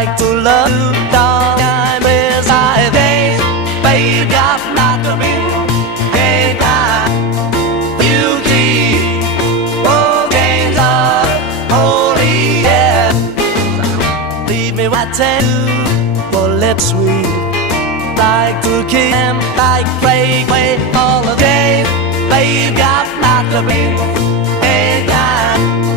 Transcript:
like to love you, darling, beside days. Baby, I'm not the real, can't lie. Beauty, oh, games are holy, yeah. Leave me right tell you, well, let's sweet. Like to kiss them, like play all the day. Baby, I'm not the real, can't lie.